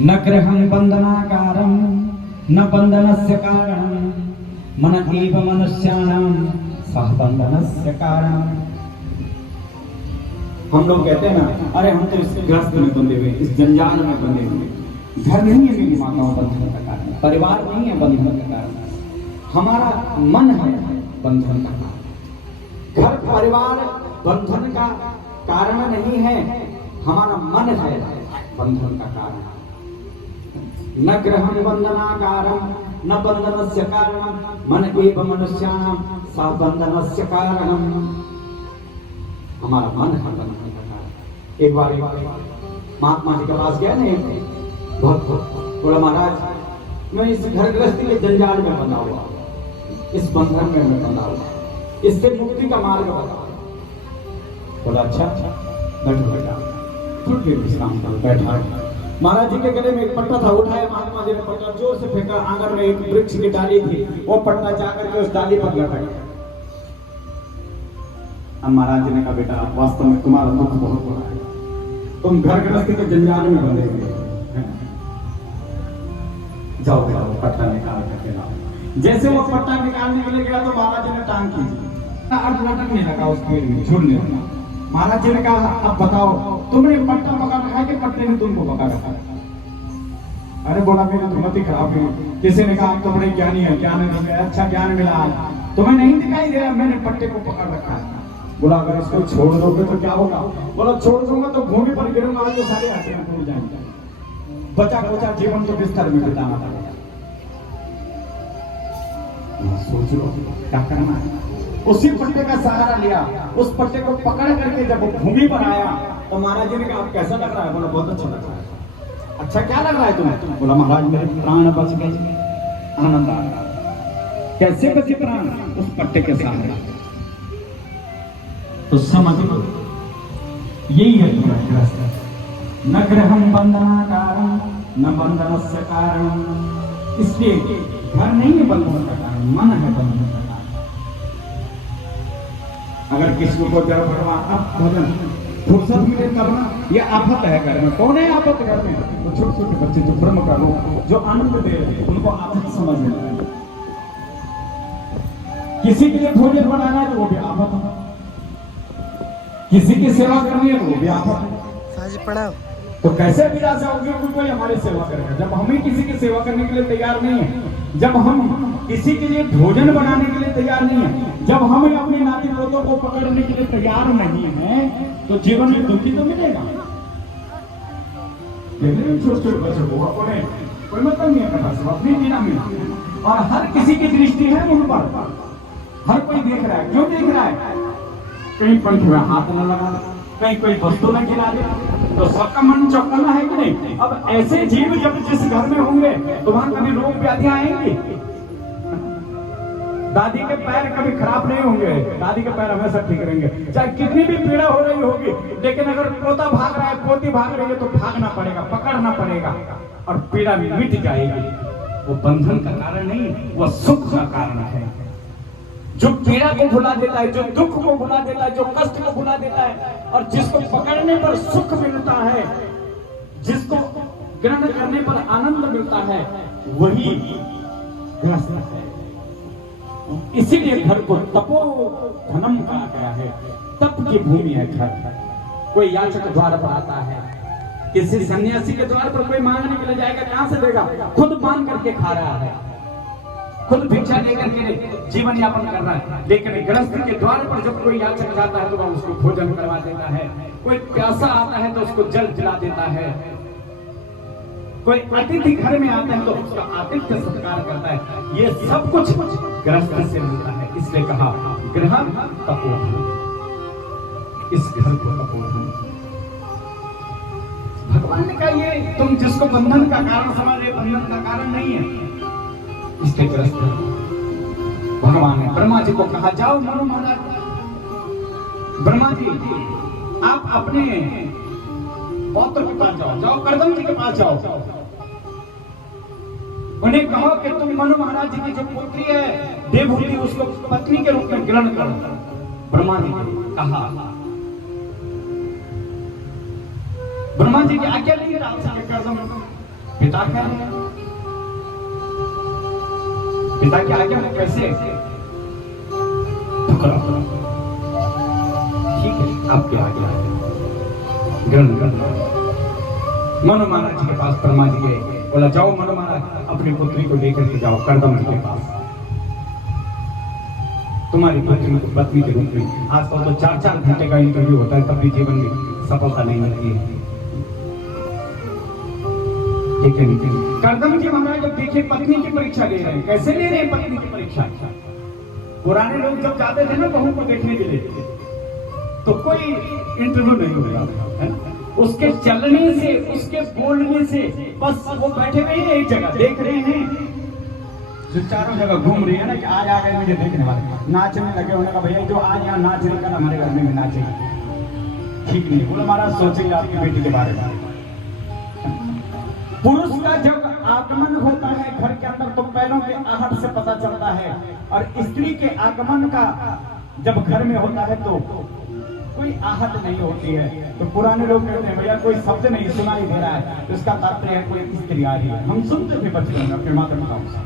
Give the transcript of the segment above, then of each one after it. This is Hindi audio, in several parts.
न गृहं बंधनाकारं न बंधनस्य कारणं मन एव मनुष्याणां सह बंधनस्य कारणं। हम लोग कहते हैं ना, अरे हम तो इस ग्रस्त में बंधे हुए, इस जंजाल में बंधे हुए। घर नहीं है मेरी माताओं बंधन का कारण, परिवार नहीं है बंधन का कारण, हमारा मन है बंधन का कारण। घर परिवार बंधन का कारण नहीं है, हमारा मन है बंधन का कारण। न गृहं बंधनाकारं न बंधनस्य कारणं मन एव मनुष्याणां सह बंधनस्य कारणं। हमारा मन है बंधन का कारण। एक बार महात्मा जी के पास गया ना, बहुत बोला महाराज मैं इस घर गृहस्थी के जंजाल में बंधा हुआ, इस बंधन में मैं बंधा हुआ, इससे मुक्ति का मार्ग बताओ। बोला अच्छा बैठो बेटा, थोड़ी देर विश्राम कर। बैठा, महाराज जी के गले में एक पट्टा था, उठाया महात्मा जी ने पट्टा, जोर से फेंका। आंगन में एक वृक्ष की डाली थी, वो पट्टा जाकर के उस डाली पर लटक गया। अब महाराज जी ने कहा बेटा वास्तव में तुम्हारा दुख बहुत बड़ा है, तुम घर गृहस्थी के जंजाल में बंधे हुए, जाओ जाओ पट्टा निकाल करके लाओ। जैसे वो पट्टा निकालने के लिए गया तो महाराज जी ने टांग खींची, अर्ध लटकने लगा उस पेड़ में, झूलने लगा। महाराज जी ने कहा अब बताओ तुमने पट्टा पकड़ रखा है कि पट्टे ने तुमको पकड़ रखा है? अरे बोला मेरी हिम्मत खराब है। किसी ने कहा आप तो बड़े ज्ञानी है, ज्ञान है, अच्छा ज्ञान मिला, तुम्हें नहीं दिखाई दे रहा मैंने पट्टे को पकड़ रखा है। बोला अगर इसको छोड़ दोगे तो क्या होगा? बोला छोड़ दूंगा तो भूमि पर गिरूंगा तो सारे हड्डियां टूट जाएंगे, बचा बचा जीवन तो बिस्तर में बिताना पड़ेगा। सोच लो क्या करना है। उसी पट्टे का सहारा लिया, उस पट्टे को पकड़ करके जब वो भूमि पर आया तो महाराज जी ने कहा कैसा लग रहा है? बोला बहुत अच्छा लग रहा है। अच्छा क्या लग रहा है तुम्हें? बोला महाराज मेरे प्राण बच गए, आनंद आ रहा। कैसे बचे प्राण? उस पट्टे के सहारे। तो समझ लो यही है तुम्हारा रास्ता। न गृहं बंधनाकारं न बंधनस्य कारणं। इसलिए घर नहीं है बंधन का कारण, मन है बंधन का कारण। अगर किसी को जब भगवान अब भजन फुर्सत मिले तब ना, ये आफत है घर में। कौन है आफत घर में? तो छोटे छोटे बच्चे जो ब्रह्म का रूप जो आनंद दे रहे हैं उनको आफत समझ में आए। किसी के लिए भोजन बनाना है तो वो भी आफत है, किसी की सेवा करनी है तो वो भी आफत है। तो कैसे विलास होगी कि कोई हमारी सेवा करेगा जब हम ही किसी की सेवा करने के लिए तैयार नहीं है, जब हम किसी के लिए भोजन बनाने के लिए तैयार नहीं है, जब हम अपने नाती पोतों को पकड़ने के लिए तैयार नहीं है, तो जीवन में दुखी तो मिलेगा। छोटे छोटे बच्चों को अपने कोई मतलब नहीं है, अपनी बिना मिला। और हर किसी की दृष्टि है मुंह पर, हर कोई देख रहा है। क्यों देख रहा है? कहीं पंख में हाथ न लगा, कहीं कोई वस्तु न गिरा दे, तो सबका मन चौकना है कि नहीं? अब ऐसे जीव जब जिस घर में होंगे तो वहां कभी रोग व्याधियां आएंगी। दादी के पैर कभी खराब नहीं होंगे, दादी के पैर हमेशा ठीक रहेंगे, चाहे कितनी भी पीड़ा हो रही होगी। लेकिन अगर पोता भाग रहा है, पोती भाग रही है तो भागना पड़ेगा, पकड़ना पड़ेगा और पीड़ा मिट जाएगी। वो बंधन का कारण नहीं, वो सुख का कारण है। जो पीड़ा को भुला देता है, जो दुख को भुला देता है, जो कष्ट को भुला देता है, और जिसको पकड़ने पर सुख मिलता है, जिसको ग्रहण करने पर आनंद मिलता है, वही गृहस्थ है। इसीलिए घर को तपो धनम कहा गया है। तप की भूमि है घर। कोई याचक द्वार पर आता है, किसी सन्यासी के द्वार पर कोई मांगने के लिए जाएगा, कहां से देगा? खुद मांग करके खा रहा है, खुद भिक्षा लेकर के जीवन यापन कर रहा है। लेकिन गृहस्थ के द्वार पर जब कोई याचक जाता है तो वह उसको भोजन करवा देता है। कोई प्यासा आता है तो उसको जल दिला देता है। कोई अतिथि घर में आता है तो उसका आतिथ्य सत्कार करता है। ये सब कुछ गृहस्थ से मिलता है। इसलिए कहा गृह तपोधन, इस घर को तपोधन। भगवान ने कहा ये तुम जिसको बंधन का कारण समझ रहे, बंधन का कारण नहीं है। इसलिए ग्रस्त भगवान ने ब्रह्मा जी को कहा, जाओ मनु महाराज, ब्रह्मा जी आप अपने पौत्र के पास जाओ, जाओ कर्दम जी के पास जाओ। उन्हें कहो कि तुम मनु महाराज जी की जो पुत्री है देवहूति, उसको पत्नी के रूप में ग्रहण करो। ब्रह्मा जी ने कहा, ब्रह्मा जी की आज्ञा ली कर्दम पिता का, पिता की आज्ञा में कैसे? ठीक है, आपकी आज्ञा है, ग्रहण करना। मनु महाराज जी के पास ब्रह्मा जी गए, बोला जाओ मनु महाराज अपनी पुत्री को लेकर के जाओ कर्दम जी के पास। तुम्हारी पत्नी के रूप में आजकल तो 4-4 घंटे का इंटरव्यू होता है, तब भी जीवन में सफलता नहीं मिलती है। लेकिन कर्दम जी महाराज जब देखिए पत्नी की परीक्षा ले रहे हैं, कैसे ले रहे हैं पत्नी की परीक्षा? पुराने लोग जब जाते थे ना बहू को देखने के लिए, तो कोई इंटरव्यू नहीं हो रहा है ना, उसके चलने से, उसके बोलने से, बस वो बैठे हुए हैं एक जगह देख रहे हैं, जो चारों जगह घूम रही है ना कि आज आ गए मुझे देखने वाले, नाचने लगे। उन्होंने कहा भैया जो आज यहाँ नाच रही है हमारे घर में नाचेगी, ठीक नहीं। बोला महाराज सोचेंगे आपकी बेटी के बारे में। पुरुष का जब आगमन होता है घर के अंदर तो पैरों के आहट से पता चलता है, और स्त्री के आगमन का जब घर में होता है तो कोई आहट नहीं होती है। तो पुराने लोग कहते हैं भैया कोई शब्द नहीं सुनाई दे रहा है तो इसका तात्पर्य है कोई स्त्री आ रही है। हम सुनते थे बचपन में अपने माता पिताओं से,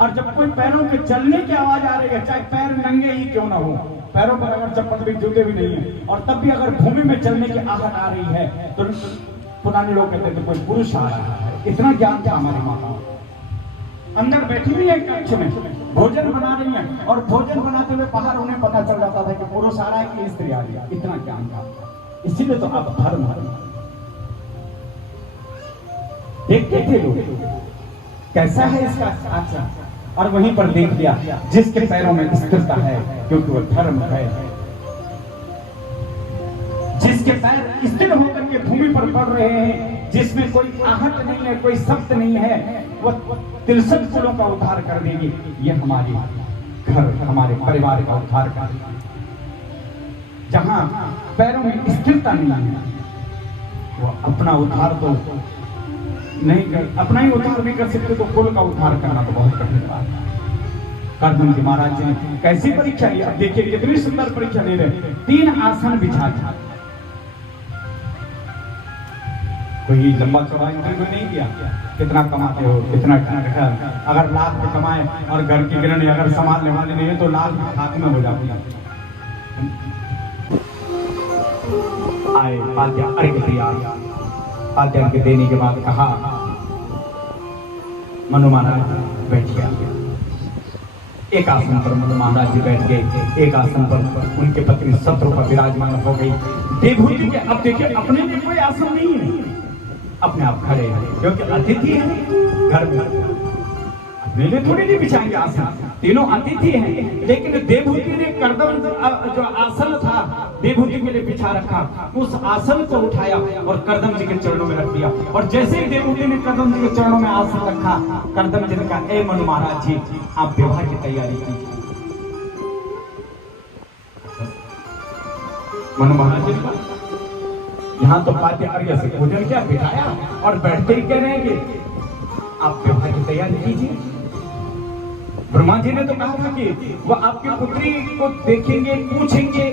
और जब कोई पैरों के चलने की आवाज आ रही है, चाहे पैर नंगे ही क्यों ना हो, पैरों पर अगर चप्पल भी जूते भी नहीं है, और तब भी अगर भूमि में चलने की आहट आ रही है तो पुराने लोग कहते थे कोई पुरुष आ रहा है। इतना ज्ञान था हमारी माताओं। अंदर बैठी हुई है कक्ष में, भोजन बना रही है, और भोजन बनाते हुए बाहर उन्हें पता चल जाता था कि पुरुष आ रहा है कि स्त्री आ रही है। इतना ज्ञान था। इसीलिए तो अब धर्म देखते थे लोग कैसा है इसका आचरण, और वहीं पर देख लिया जिसके पैरों में स्थिरता है क्योंकि वो धर्म है। जिसके पैर स्थिर होकर के भूमि पर पड़ रहे हैं, जिसमें कोई आहट नहीं है, कोई शब्द नहीं है, वो 63 कुलों का उद्धार कर देगी। ये हमारे घर, हमारे परिवार का उद्धार कर देगी। जहां पैरों में स्थिरता नहीं है वो अपना उद्धार तो नहीं कर, अपना ही उद्धार नहीं कर सकते तो कुल का उद्धार करना तो बहुत कठिन बात है। कर्दम जी महाराज जी ने कैसी परीक्षा ली, अब देखिए कितनी सुंदर परीक्षा ले रहे। 3 आसन बिछा दिया, कोई लंबा चौड़ा इंटरव्यू नहीं किया, कितना कमाते हो, कितना अगर लाख में कमाए और घर की गृहिणी अगर संभालने वाले नहीं है तो लाख हाथ में हो जाती है। आए पाद्य अर्घ्य दिया, पाद्य अर्घ्य देने के बाद कहा मनु महाराज बैठिए। एक आसन पर मनु महाराज जी बैठ गए, एक आसन पर उनके पत्नी शत्रुपा विराजमान हो गई। देवहूति के अब देखिए अपने लिए कोई आसन नहीं है, अपने आप खड़े हैं क्योंकि अतिथि है घर में, अपने लिए थोड़ी नहीं बिछाएंगे आसन, तीनों अतिथि हैं। लेकिन देवहूति ने कर्दम जो आसन था देवहूति के लिए बिछा रखा, उस आसन को उठाया और कर्दम जी के चरणों में रख दिया। और जैसे ही देवहूति ने कर्दम जी के चरणों में आसन रखा, कर्दम जी ने कहा ए मनु महाराज जी आप विवाह की तैयारी कीजिए। मनु महाराज जी ने कहा यहाँ तो पाद्य अर्घ्य से भोजन क्या बिठाया और बैठते ही कह रहेंगे आप विवाह की तैयारी कीजिए। ब्रह्मा जी ने तो कहा था कि वह आपकी पुत्री को देखेंगे, पूछेंगे,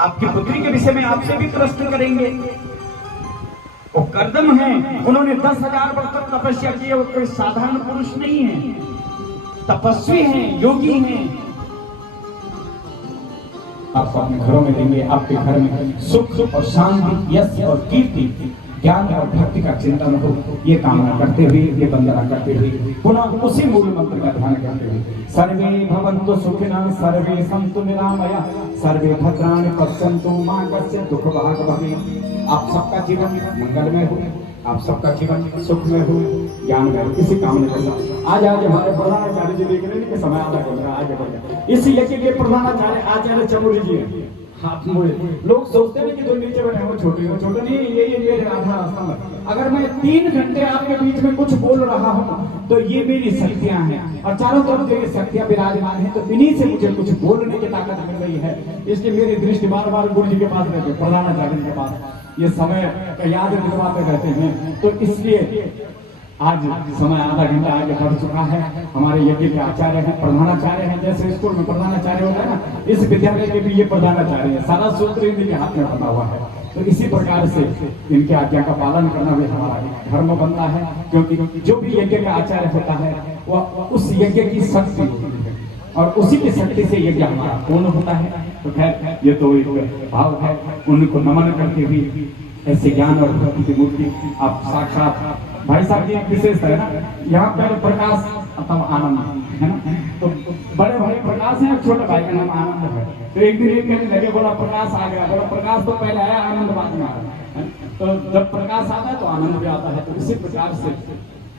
आपकी पुत्री के विषय में आपसे भी प्रश्न करेंगे। वो कर्दम हैं, उन्होंने 10,000 वर्ष तक तपस्या की है। वो कोई साधारण पुरुष नहीं है, तपस्वी हैं, योगी हैं। आप अपने घरों में लेंगे, आपके घर में सुख और शांति, यश और कीर्ति, ज्ञान और भक्ति का चिंतन हो, ये कामना करते हुए, ये वंदना करते हुए, पुनः उसी मूल मंत्र का ध्यान करते हुए, सर्वे भवन्तु सुखिनः, सर्वे सन्तु निरामया, सर्वे भद्राणि पश्यन्तु मा कश्चित् दुःखभाग् भवेत्। आप सबका जीवन मंगलमय हो, आप सबका जीवन सुख में हो, ज्ञान में हो, इसी कामना के साथ आज हमारे प्रधानाचार्य जी देख रहे हैं कि समय आधा घंटा आगे बढ़ गया। इस यज्ञ के प्रधानाचार्य आचार्य चमोली जी हैं। हाथ मोड़े, लोग सोचते हैं कि जो नीचे बैठे हैं वो छोटे नहीं, ये मेरे आधा रास्ता में। अगर मैं 3 घंटे आपके बीच में कुछ बोल रहा हूँ तो ये मेरी शक्तियां हैं, और चारों तरफ ये शक्तियां विराजमान हैं, तो इन्हीं से मुझे कुछ बोलने की ताकत मिल रही है। इसलिए मेरी दृष्टि बार बार गुरु जी के पास रहती है, प्रधानाचार्य के पास, ये समय याद दिलवाते रहते हैं। तो इसलिए आज समय आधा घंटा आगे बढ़ चुका है। हमारे यज्ञ के आचार्य हैं, प्रधानाचार्य हैं। जैसे स्कूल में प्रधानाचार्य होता है ना, इस विद्यालय के भी ये प्रधानाचार्य है। सारा सूत्र इनके हाथ में बना हुआ है। तो इसी प्रकार से इनके आज्ञा का पालन करना भी हमारा धर्म बनता है, क्योंकि जो भी यज्ञ का आचार्य होता है वह उस यज्ञ की शक्ति होती है, और उसी की शक्ति से यज्ञ हमारा पूर्ण होता है। तो खैर ये तो एक भाव है, उनको नमन करते हुए ऐसे ज्ञान और भक्ति की मूर्ति आप साक्षात भाई साहब की विशेषता है ना, यहाँ पर प्रकाश अथवा आनंद है ना। तो बड़े भाई प्रकाश है, छोटे भाई का नाम आनंद है। तो एक दिन एक कहने लगे, बोला प्रकाश आ गया, बोला प्रकाश तो पहले आया, आनंद बाद में आया। तो जब प्रकाश आता है तो आनंद भी आता है। तो इसी प्रकार से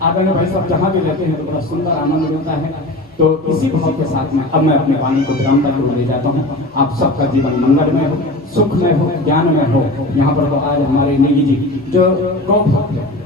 आदरणीय भाई साहब जहाँ भी रहते हैं तो बड़ा सुंदर आनंद मिलता है। तो इसी भाव के साथ में अब मैं अपनी वाणी को विराम तक ले जाता हूँ। आप सबका जीवन मंगल में हो, सुख में हो, ज्ञान में हो। यहाँ पर तो आज हमारे नेगी जी जो गौ भक्त है, मेरा